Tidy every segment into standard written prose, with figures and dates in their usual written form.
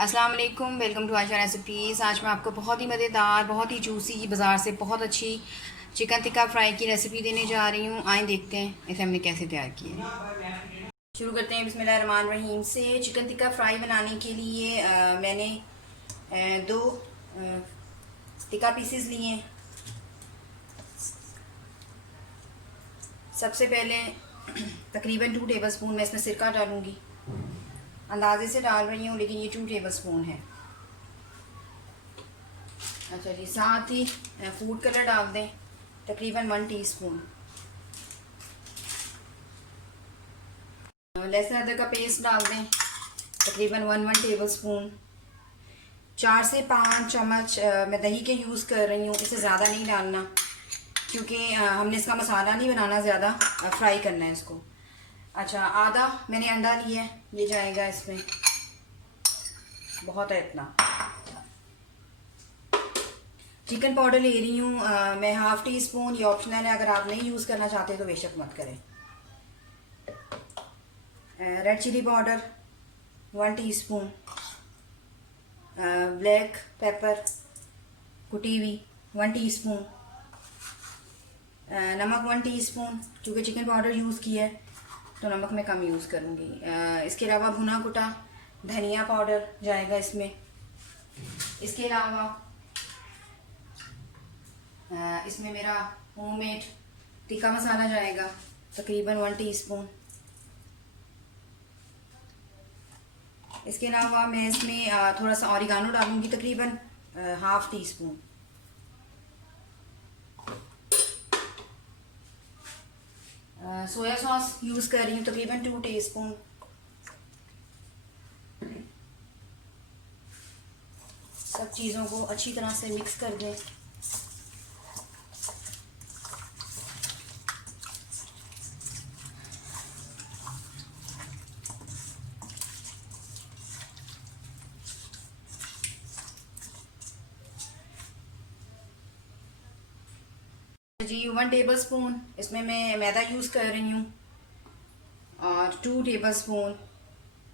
अस्सलाम वालेकुम, welcome to Ayesha recipes. आज मैं आपको बहुत ही मज़ेदार, बहुत ही जूसी, बाज़ार से बहुत अच्छी चिकन टिक्का फ्राई की रेसिपी देने जा रही हूँ। आए देखते हैं इसे हमने कैसे तैयार किया है। शुरू करते हैं बिस्मिल्लाहिर्रहमानिर्रहीम से। चिकन टिक्का फ्राई बनाने के लिए मैंने दो टिक्का पीसेस लिए हैं। सबसे पहले तकरीबन 2 टेबल स्पून मैं इसमें सिरका डालूँगी। अंदाजे से डाल रही हूँ, लेकिन ये 2 टेबल स्पून है। अच्छा जी, साथ ही फूड कलर डाल दें, तकरीबन 1 टीस्पून। लहसुन अदरक का पेस्ट डाल दें, तकरीबन 1 टेबल स्पून। 4 से 5 चम्मच मैं दही के यूज़ कर रही हूँ, इसे ज़्यादा नहीं डालना क्योंकि हमने इसका मसाला नहीं बनाना, ज़्यादा फ्राई करना है इसको। अच्छा, आधा मैंने अंडा लिया है, ये जाएगा इसमें, बहुत है इतना। चिकन पाउडर ले रही हूँ मैं 1/2 टीस्पून, ये ऑप्शनल है, अगर आप नहीं यूज़ करना चाहते तो बेशक मत करें। Red chilli powder 1 teaspoon. Black pepper कुटी हुई 1 टीस्पून। नमक 1 टीस्पून, क्योंकि चिकन पाउडर यूज़ किया है तो नमक मैं कम यूज़ करूँगी। इसके अलावा भुना कुटा धनिया पाउडर जाएगा इसमें। इसके अलावा इसमें मेरा होममेड टिक्का मसाला जाएगा, तकरीबन 1 टीस्पून। इसके अलावा मैं इसमें थोड़ा सा ऑरिगानो डालूंगी, तकरीबन 1/2 टीस्पून। सोया सॉस यूज़ कर रही हूँ, तकरीबन 2 टीस्पून। सब चीज़ों को अच्छी तरह से मिक्स कर दें। जी 1 टेबल स्पून इसमें मैं मैदा यूज़ कर रही हूँ और 2 टेबल स्पून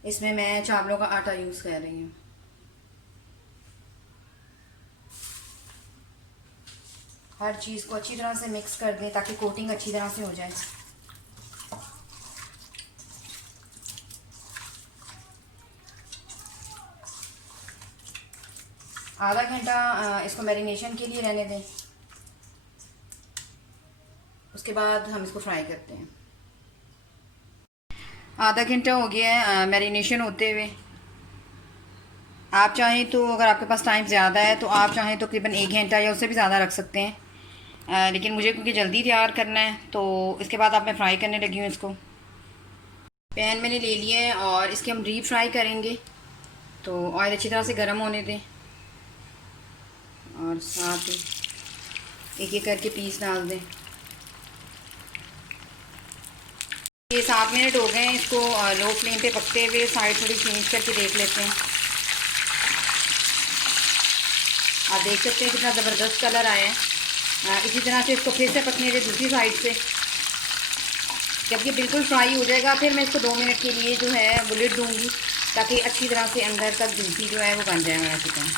इसमें मैं चावलों का आटा यूज़ कर रही हूँ। हर चीज़ को अच्छी तरह से मिक्स कर दें ताकि कोटिंग अच्छी तरह से हो जाए। आधा घंटा इसको मैरिनेशन के लिए रहने दें, उसके बाद हम इसको फ्राई करते हैं। आधा घंटा हो गया है मैरिनेशन होते हुए। आप चाहें तो, अगर आपके पास टाइम ज़्यादा है तो आप चाहें तो तकरीबन 1 घंटा या उससे भी ज़्यादा रख सकते हैं, लेकिन मुझे क्योंकि जल्दी तैयार करना है तो इसके बाद मैं फ्राई करने लगी हूँ इसको। पैन मैंने ले लिया है और इसके हम डीप फ्राई करेंगे, तो ऑयल अच्छी तरह से गर्म होने दें और साथ ही एक एक करके पीस डाल दें। ये 7 मिनट हो गए हैं इसको लो फ्लेम पे पकते हुए। साइड थोड़ी चेंज करके देख लेते हैं। आप देख सकते हैं कितना ज़बरदस्त कलर आया है। इसी तरह से इसको फिर से पकने दें दूसरी साइड से। जब ये बिल्कुल फ्राई हो जाएगा फिर मैं इसको 2 मिनट के लिए जो है वो लिड दूँगी, ताकि अच्छी तरह से अंदर तक जूसी जो है वो बन जाए मेरा चिकन।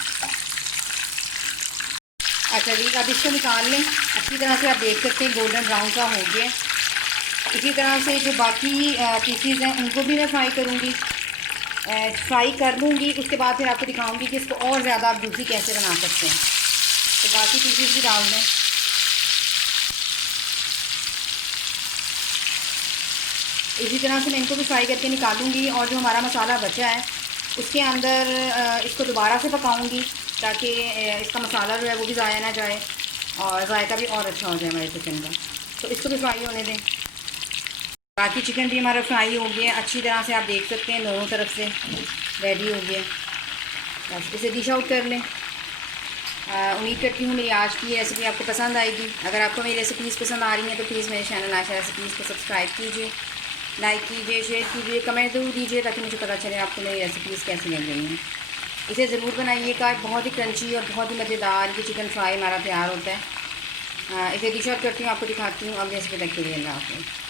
अच्छा जी, अब इसको निकाल लें। अच्छी तरह से आप देख सकते हैं गोल्डन ब्राउन का हो गया। इसी तरह से जो बाकी पीसीज हैं उनको भी मैं फ्राई करूँगी, फ्राई कर लूँगी। उसके बाद फिर आपको दिखाऊँगी कि इसको और ज़्यादा आप जूसी कैसे बना सकते हैं। तो बाकी पीसीज भी डाल दें। इसी तरह से मैं इनको भी फ्राई करके निकालूँगी और जो हमारा मसाला बचा है उसके अंदर इसको दोबारा से पकाऊँगी, ताकि इसका मसाला जो है वो भी ज़ाया ना जाए और जायका भी और अच्छा हो जाए हमारे चिकन का। तो इसको भी फ्राई होने दें। बाकी चिकन भी हमारा फ्राई हो गया अच्छी तरह से, आप देख सकते हैं दोनों तरफ से रेडी हो गया। बस इसे डिश आउट कर लें। उम्मीद करती हूँ मेरी आज की रेसिपी आपको पसंद आएगी। अगर आपको मेरी रेसिपीज़ पसंद आ रही हैं तो प्लीज़ मेरे चैनल आयशा रेसिपीज़ को सब्सक्राइब कीजिए, लाइक कीजिए, शेयर कीजिए, कमेंट ज़रूर दीजिए ताकि मुझे पता चले आपको मेरी रेसिपीज़ कैसी लग रही हैं। इसे ज़रूर बनाइएगा, बहुत ही क्रंची और बहुत ही मज़ेदार ये चिकन फ्राई हमारा तैयार होता है। इसे डिश आउट करती हूँ, आपको दिखाती हूँ। अब रेसिपी तक के लिए अल्लाह हाफ़िज़।